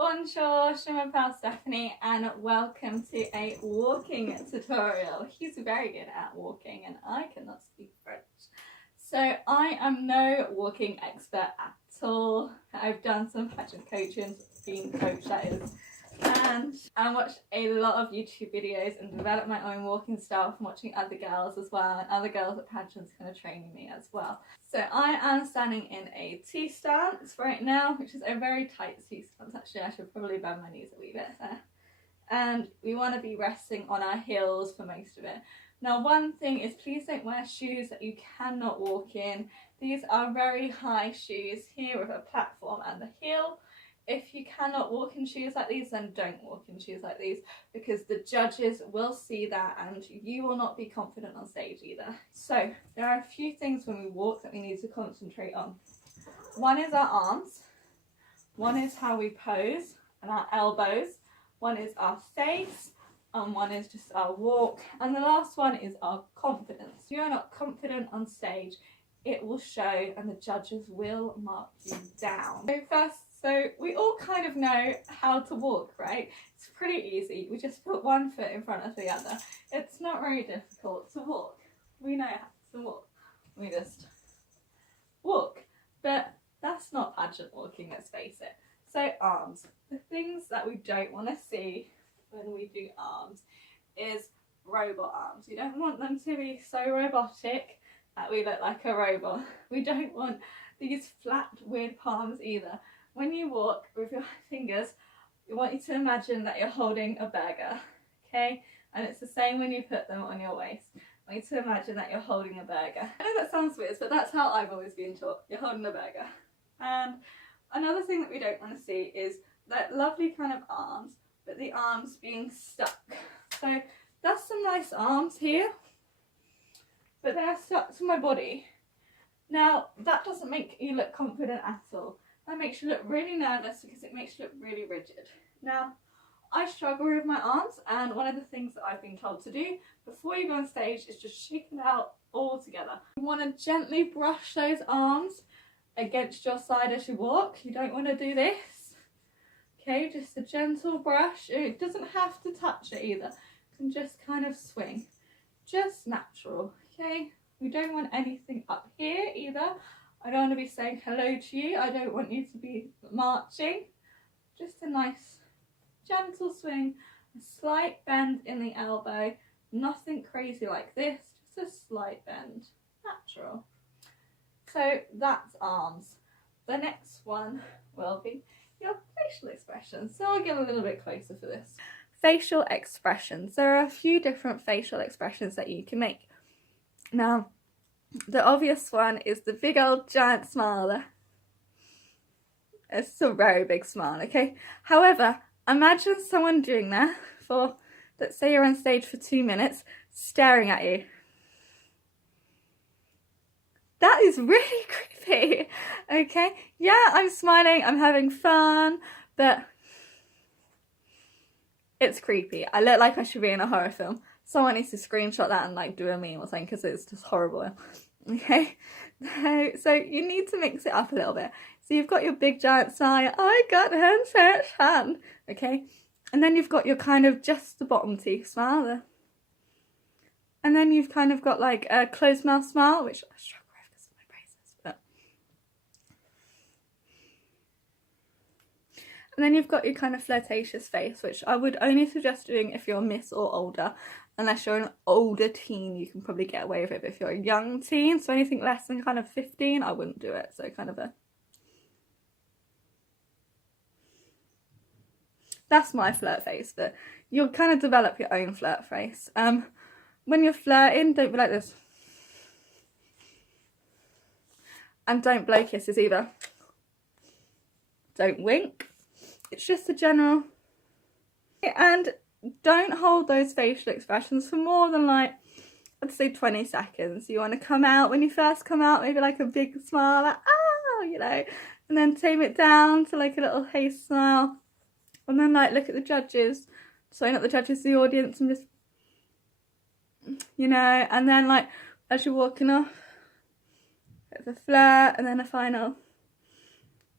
Bonjour, je m'appelle Stephanie and welcome to a walking tutorial. He's very good at walking and I cannot speak French. So I am no walking expert at all. I've done some pageant coaching, being coached that is, and I watched a lot of YouTube videos and developed my own walking style from watching other girls as well, and other girls at pageants kind of training me as well. So I am standing in a T stance right now, which is a very tight T stance. Actually, I should probably bend my knees a wee bit there. And we want to be resting on our heels for most of it. Now, one thing is, please don't wear shoes that you cannot walk in. These are very high shoes here with a platform and the heel. If you cannot walk in shoes like these, then don't walk in shoes like these, because the judges will see that and you will not be confident on stage either. So there are a few things when we walk that we need to concentrate on. One is our arms, one is how we pose and our elbows, one is our face, and one is just our walk, and the last one is our confidence. If you are not confident on stage, it will show and the judges will mark you down. So we all kind of know how to walk, right? It's pretty easy. We just put one foot in front of the other. It's not very difficult to walk. We know how to walk. We just walk. But that's not pageant walking, let's face it. So arms. The things that we don't want to see when we do arms is robot arms. You don't want them to be so robotic that we look like a robot. We don't want these flat, weird palms either. When you walk with your fingers, we want you to imagine that you're holding a burger, okay? And it's the same when you put them on your waist. I want you to imagine that you're holding a burger. I know that sounds weird, but that's how I've always been taught. You're holding a burger. And another thing that we don't want to see is that lovely kind of arms, but the arms being stuck. So that's some nice arms here, but they're stuck to my body. Now, that doesn't make you look confident at all. That makes you look really nervous because it makes you look really rigid. Now, I struggle with my arms, and one of the things that I've been told to do before you go on stage is just shake it out all together. You want to gently brush those arms against your side as you walk. You don't want to do this. Okay, just a gentle brush. It doesn't have to touch it either. You can just kind of swing. Just natural, okay? We don't want anything up here either. I don't want to be saying hello to you. I don't want you to be marching. Just a nice gentle swing, a slight bend in the elbow. Nothing crazy like this, just a slight bend. Natural. So that's arms. The next one will be your facial expressions. So I'll get a little bit closer for this. Facial expressions. There are a few different facial expressions that you can make. Now, the obvious one is the big old giant smile there. It's a very big smile, okay? However, imagine someone doing that for, let's say you're on stage for 2 minutes, staring at you. That is really creepy, okay? Yeah, I'm smiling, I'm having fun, but it's creepy. I look like I should be in a horror film. Someone needs to screenshot that and like do a meme or something, because it's just horrible. Okay, so you need to mix it up a little bit. So you've got your big giant smile, I got so much fun, okay? And then you've got your kind of just the bottom teeth smile there. And then you've kind of got like a closed mouth smile, which I struggle with because of my braces. But... And then you've got your kind of flirtatious face, which I would only suggest doing if you're a miss or older. Unless you're an older teen, you can probably get away with it. But if you're a young teen, so anything less than kind of 15, I wouldn't do it. So kind of a... That's my flirt face, but you'll kind of develop your own flirt face. When you're flirting, don't be like this. And don't blow kisses either. Don't wink. It's just a general... And don't hold those facial expressions for more than like, I'd say 20 seconds. You want to come out, when you first come out, maybe like a big smile, like, ah, you know, and then tame it down to like a little haste smile. And then like look at the judges, so not the judges, the audience, and just, you know, and then like as you're walking off, bit of a flirt, and then a final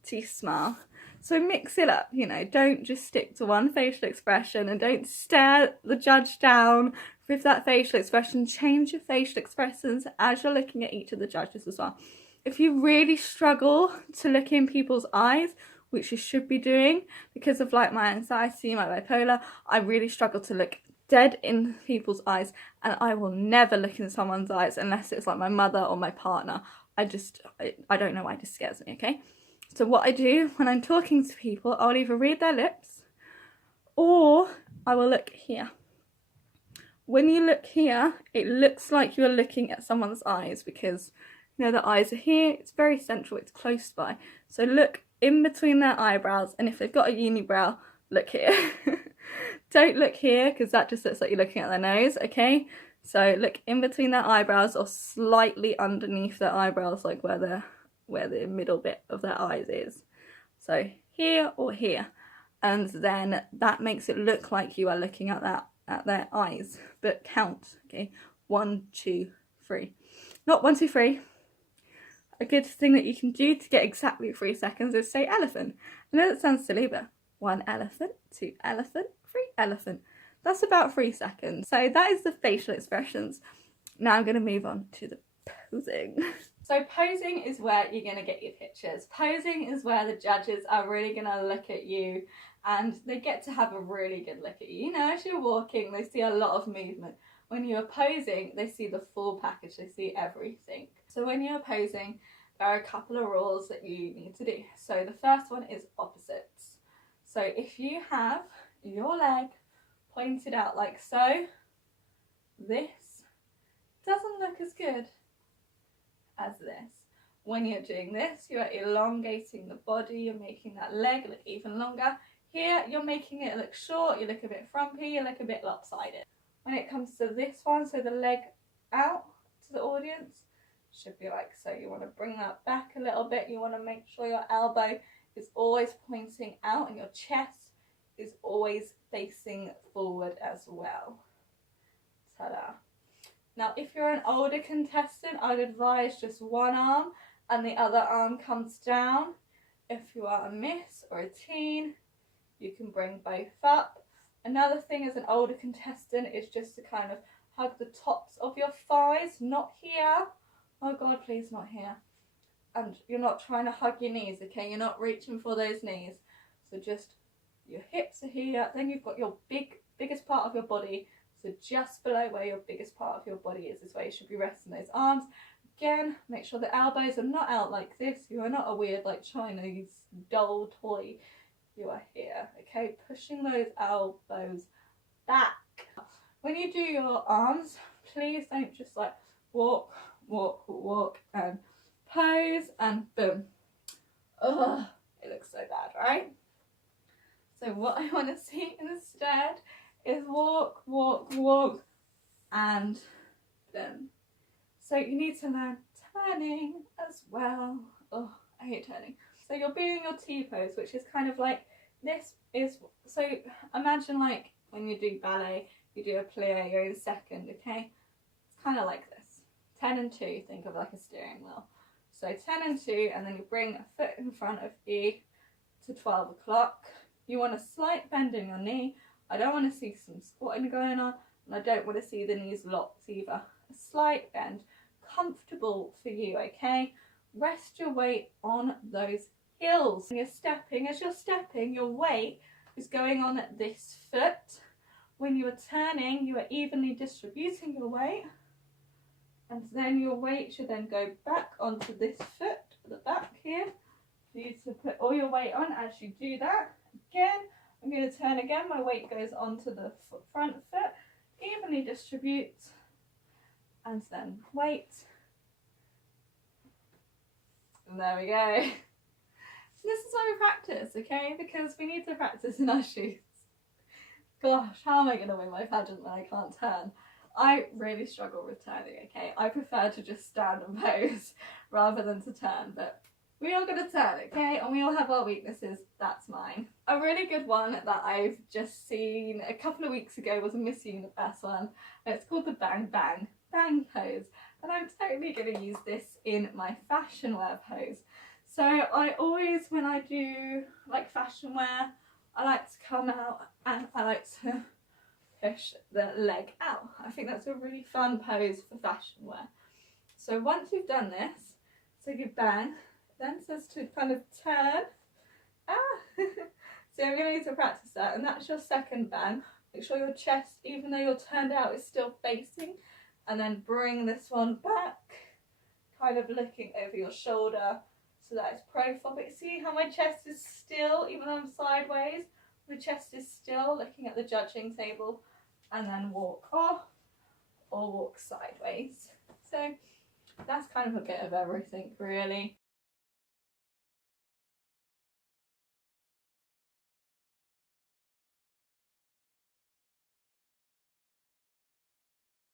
teeth smile. So mix it up, you know, don't just stick to one facial expression, and don't stare the judge down with that facial expression. Change your facial expressions as you're looking at each of the judges as well. If you really struggle to look in people's eyes, which you should be doing because of like my anxiety, my bipolar, I really struggle to look dead in people's eyes, and I will never look in someone's eyes unless it's like my mother or my partner. I don't know why, it just scares me, okay? So what I do when I'm talking to people, I'll either read their lips or I will look here. When you look here, it looks like you're looking at someone's eyes because, you know, the eyes are here, it's very central, it's close by. So look in between their eyebrows, and if they've got a unibrow, look here. Don't look here because that just looks like you're looking at their nose, okay? So look in between their eyebrows or slightly underneath their eyebrows, like where the middle bit of their eyes is. So here or here. And then that makes it look like you are looking at their eyes. But count, okay? 1, 2, 3. Not 1, 2, 3. A good thing that you can do to get exactly 3 seconds is say elephant. I know that sounds silly, but 1 elephant, 2 elephant, 3 elephant. That's about 3 seconds. So that is the facial expressions. Now I'm going to move on to the posing. So posing is where you're going to get your pictures. Posing is where the judges are really going to look at you and they get to have a really good look at you. You know, as you're walking, they see a lot of movement. When you're posing, they see the full package, they see everything. So when you're posing, there are a couple of rules that you need to do. So the first one is opposites. So if you have your leg pointed out like so, this doesn't look as good as this. When you're doing this, you're elongating the body, you're making that leg look even longer. Here, you're making it look short, you look a bit frumpy, you look a bit lopsided. When it comes to this one, so the leg out to the audience, should be like so. You want to bring that back a little bit, you want to make sure your elbow is always pointing out and your chest is always facing forward as well. Ta-da. Now, if you're an older contestant, I'd advise just one arm and the other arm comes down. If you are a miss or a teen, you can bring both up. Another thing as an older contestant is just to kind of hug the tops of your thighs, not here. Oh God, please not here. And you're not trying to hug your knees, okay? You're not reaching for those knees. So just your hips are here, then you've got your biggest part of your body. So just below where your biggest part of your body is where you should be resting those arms. Again, make sure the elbows are not out like this. You are not a weird like Chinese doll toy. You are here, okay? Pushing those elbows back. When you do your arms, please don't just like walk, walk, walk and pose and boom. Ugh, it looks so bad, right? So what I want to see instead is walk, walk, walk and boom. So you need to learn turning as well. Oh, I hate turning. So you'll be in your T-pose, which is kind of like, this is, so imagine like when you do ballet, you do a plie, you're in second, okay? It's kind of like this. 10 and 2, think of like a steering wheel. So 10 and 2, and then you bring a foot in front of you to 12 o'clock. You want a slight bend in your knee. I don't want to see some squatting going on, and I don't want to see the knees locked either. A slight bend, comfortable for you, okay? Rest your weight on those heels. When you're stepping, as you're stepping, your weight is going on this foot. When you are turning, you are evenly distributing your weight, and then your weight should then go back onto this foot at the back here for you to put all your weight on. As you do that, again, I'm going to turn again, my weight goes onto the front foot, evenly distribute, and then weight. And there we go. This is why we practice, okay? Because we need to practice in our shoes. Gosh, how am I going to win my pageant when I can't turn? I really struggle with turning, okay? I prefer to just stand and pose rather than to turn, but we all got to turn, okay? And we all have our weaknesses. That's mine. A really good one that I've just seen a couple of weeks ago was a Miss Universe one. It's called the Bang Bang Bang pose. And I'm totally going to use this in my fashion wear pose. So I always, when I do like fashion wear, I like to come out and I like to push the leg out. I think that's a really fun pose for fashion wear. So once you've done this, so you bang, then says to kind of turn. So I'm going to need to practice that, and that's your second bang. Make sure your chest, even though you're turned out, is still facing, and then bring this one back, kind of looking over your shoulder so that it's profile. But see how my chest is still, even though I'm sideways, my chest is still looking at the judging table, and then walk off or walk sideways. So that's kind of a bit of everything really.